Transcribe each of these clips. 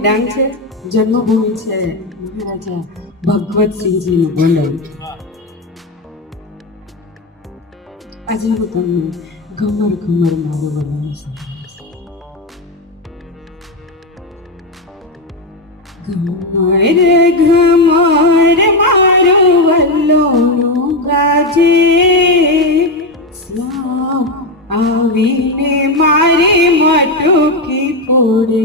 ડાંગ છે, જન્મભૂમિ છે મહારાજા ભગવતસિંહજીનું ગોંડલ. આજે હું તમને ઘમર ઘમર મારો વલણ સંભળાવીશ. ઘમર ઘમર મારું વલ્લોનું ગાજે, શ્યામ આવીને મારે મટકી ફોડે.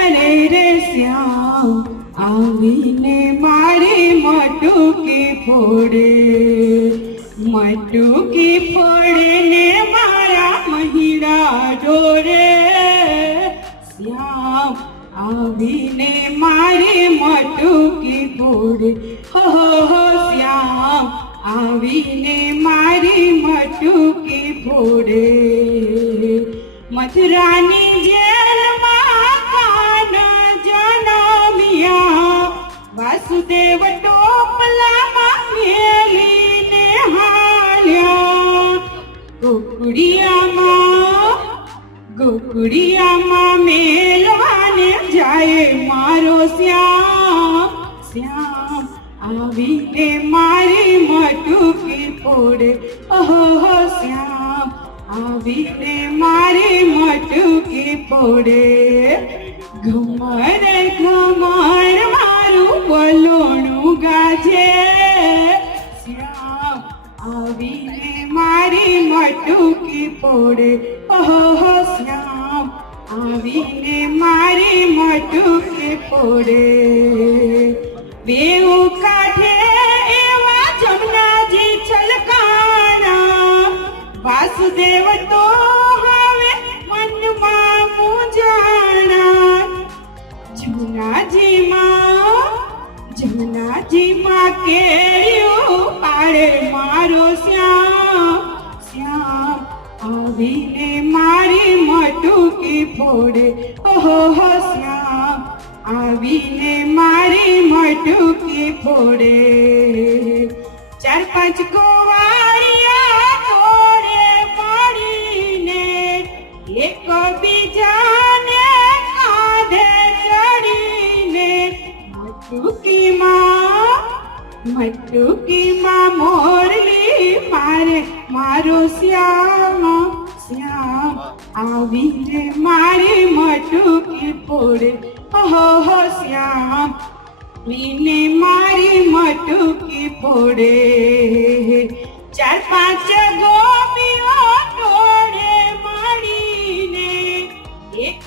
અરે રે શ્યામ આવીને મારે મટકી ફોડે. મટકી ફોડે ને મારા મહિડા ડોરે. શ્યામ આવીને મારે મટકી ફોડે. હો શ્યામ આવીને મારી મટકી ફોડે. મથુરાની જેલમાં કાન જનમ્યા, વાસુદેવ ટોપલામાં મેલીને હાલ્યા. ગોકુડિયામાં મેલવાને જાય મારો શ્યામ. શ્યામ આવીને મારી મટકી ફોડે. ઓહો શ્યામ આવીને મારી મટકી ફોડે. ઘમર ઘમર મારું વલોણું ગાજે, શ્યામ આવીને મારી મટકી ફોડે. ઓહો શ્યામ આવીને મારી મટકી ફોડે. બેઉ કાંઠે એવા જમનાજી છલકાણા, વાસુદેવ તો હવે મનમાં મૂંઝાણા. જમનાજીમાં કેળિયો પાડે મારો શ્યામ. શ્યામ આવીને મારી મટકી ફોડે. ઓહો શ્યામ આવીને મારી મટકી ફોડે. 4-5 કુંવારિયા જોડે મળીને એકબીજાને કાંધે ચડીને મટકીમાં મોરલી મારે મારો શ્યામ. શ્યામ આવીને મારી મટકી ફોડે. ઓહો શ્યામ મીને મારી મટકી ફોડે. 4-5 ગોપીઓ ટોળે મળીને એક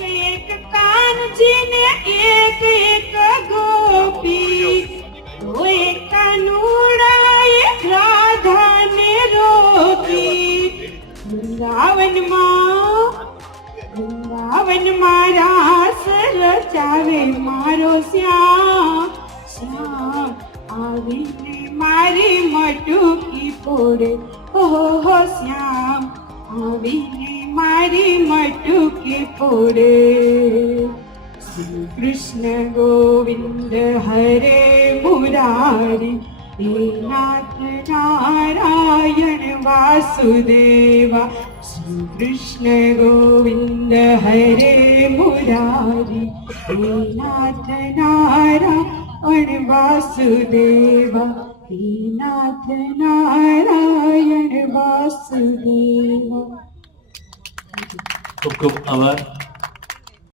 કાનજીને એક ગોપી. કાનુડાએ રાધાને રોકી. વૃંદાવનમાં રાસ રચાવે મારો શ્યામ. શ્યામ આવીને મારી મટકી ફોડે. ઓહો શ્યામ આવીને મારી મટકી ફોડે. શ્રી કૃષ્ણ ગોવિંદ હરે મુરારી, હે નાથ નારાયણ વાસુદેવા. શ્રી કૃષ્ણ ગોવિંદ હરે મુરારી, હે નાથ નારાયણ વાસુદેવા. હે નાથ નારાયણ વાસુદેવા. ખૂબ ખૂબ આભાર.